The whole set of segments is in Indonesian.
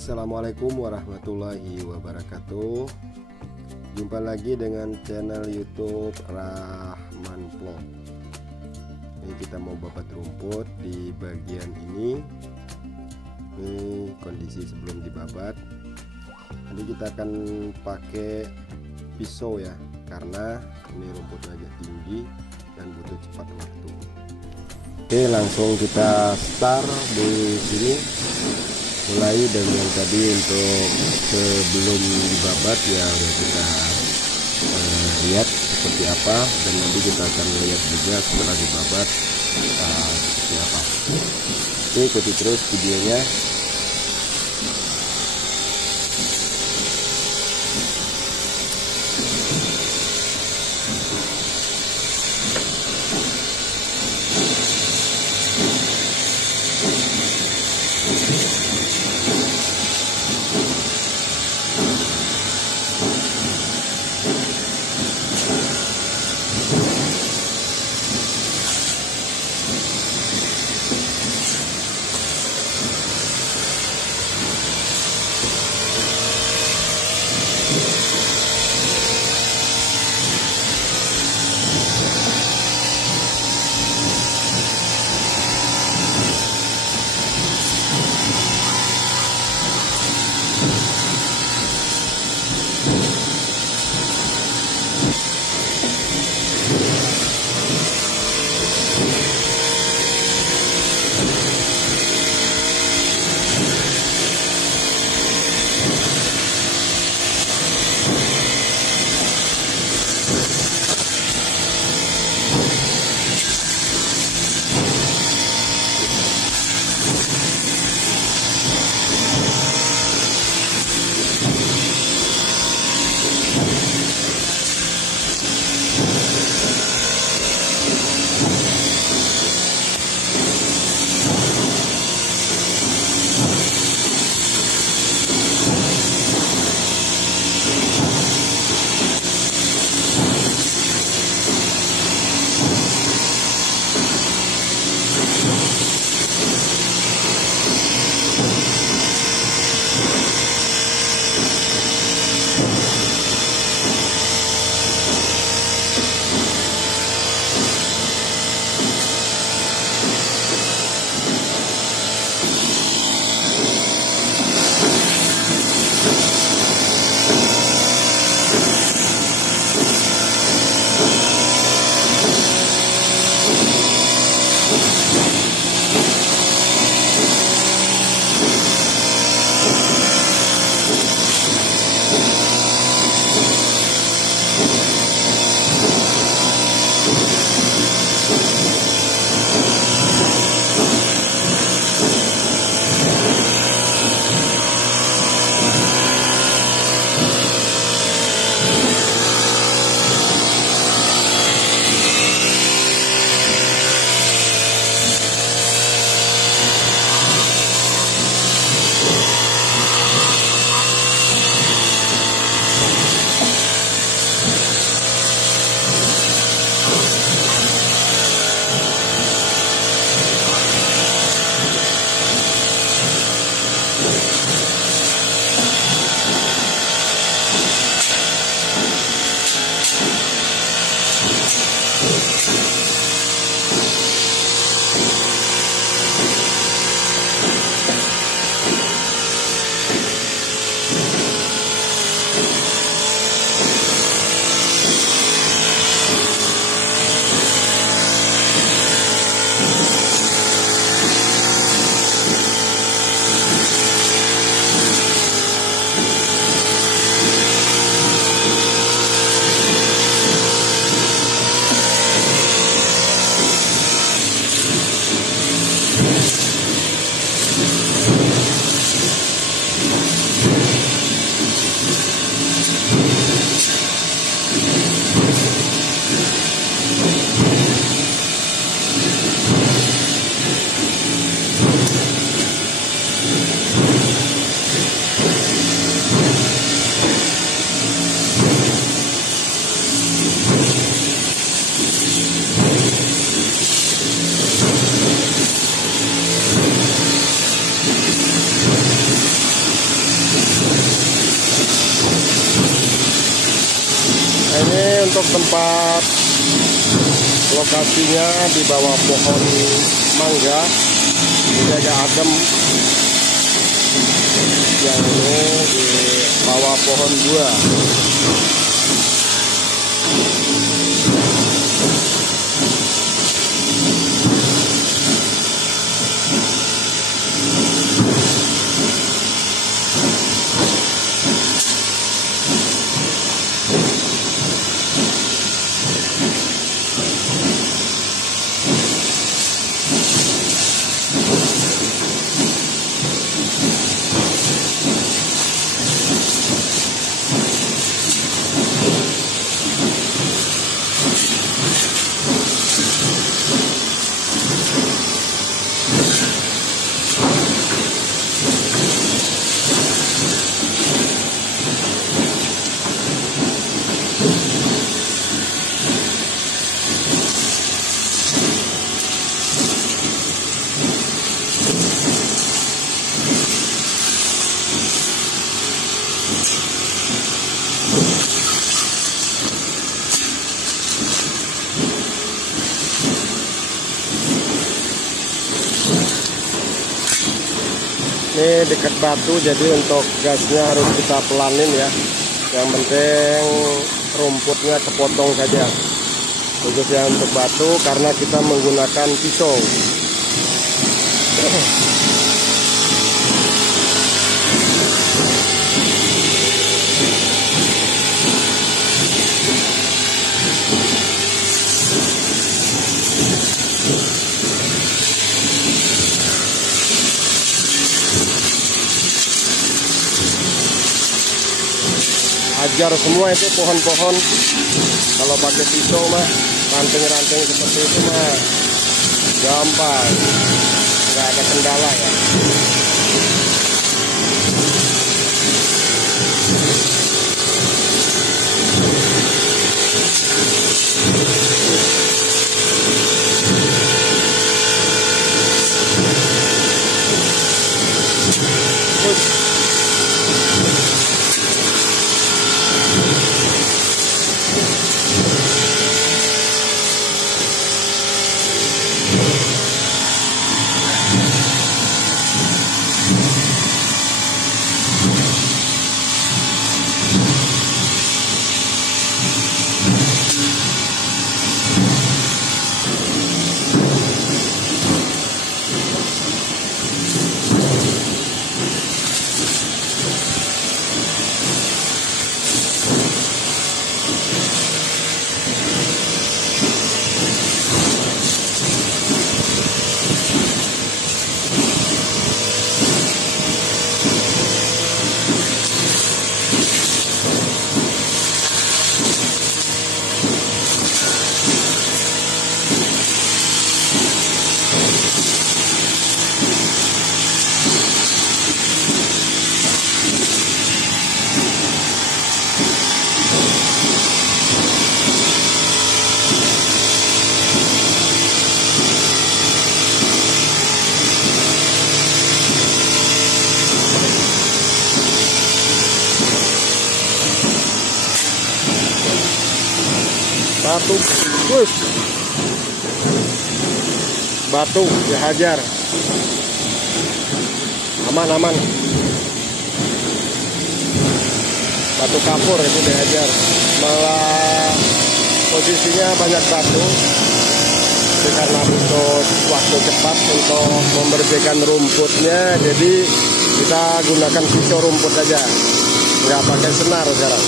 Assalamualaikum warahmatullahi wabarakatuh. Jumpa lagi dengan channel YouTube Rahman Vlog. Ini kita mau babat rumput di bagian ini. Ini kondisi sebelum dibabat. Nanti kita akan pakai pisau ya, karena ini rumputnya agak tinggi dan butuh cepat waktu. Oke, langsung kita start di sini. Mulai dari yang tadi untuk sebelum dibabat ya, udah kita lihat seperti apa, dan nanti kita akan lihat juga setelah dibabat seperti apa. Oke, ikuti terus videonya. untuk tempat lokasinya di bawah pohon mangga, ini agak adem. Yang ini di bawah pohon buah. Ini dekat batu, jadi untuk gasnya harus kita pelanin ya. Yang penting rumputnya kepotong saja. Khususnya untuk batu karena kita menggunakan pisau. Hajar semua itu pohon-pohon. Kalau pakai pisau mah ranting-ranting seperti itu mah gampang, nggak ada kendala ya. Batu, batu dihajar, aman-aman. Batu kapur itu dihajar, malah posisinya banyak batu. Karena butuh waktu cepat untuk membersihkan rumputnya, jadi kita gunakan pisau rumput aja, nggak pakai senar sekarang.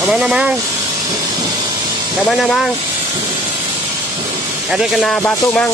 Kemana Mang? Kemana Mang? Tadi kena batu Mang.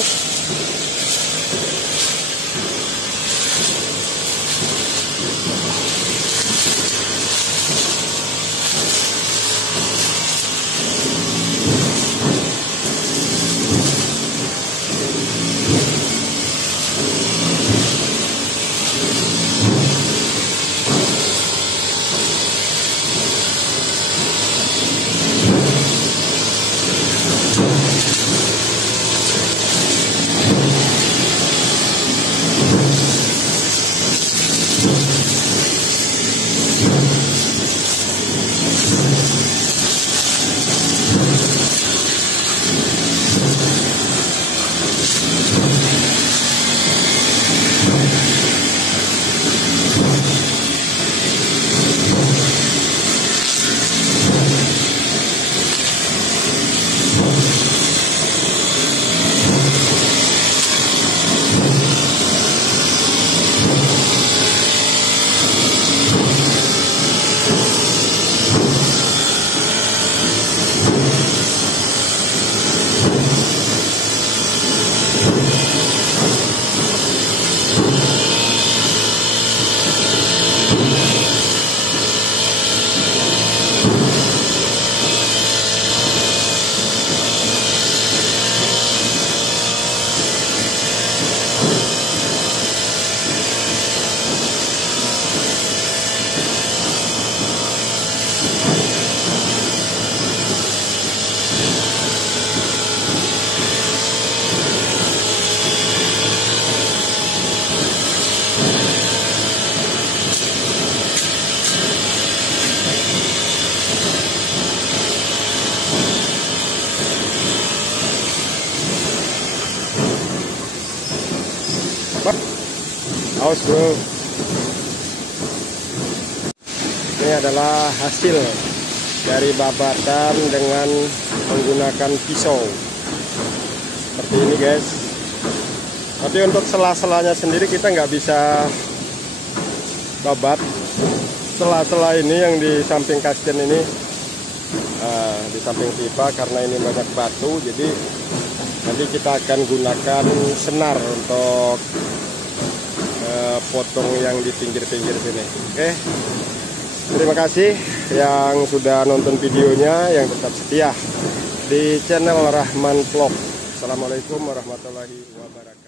Awas bro. Ini adalah hasil dari babatan dengan menggunakan pisau seperti ini guys. Tapi untuk sela-selanya sendiri kita nggak bisa babat. Sela-sela ini yang di samping kastin ini, di samping pipa, karena ini banyak batu, jadi nanti kita akan gunakan senar untuk potong yang di pinggir-pinggir sini. Oke, terima kasih yang sudah nonton videonya, yang tetap setia di channel Rahman Vlog. Assalamualaikum warahmatullahi wabarakatuh.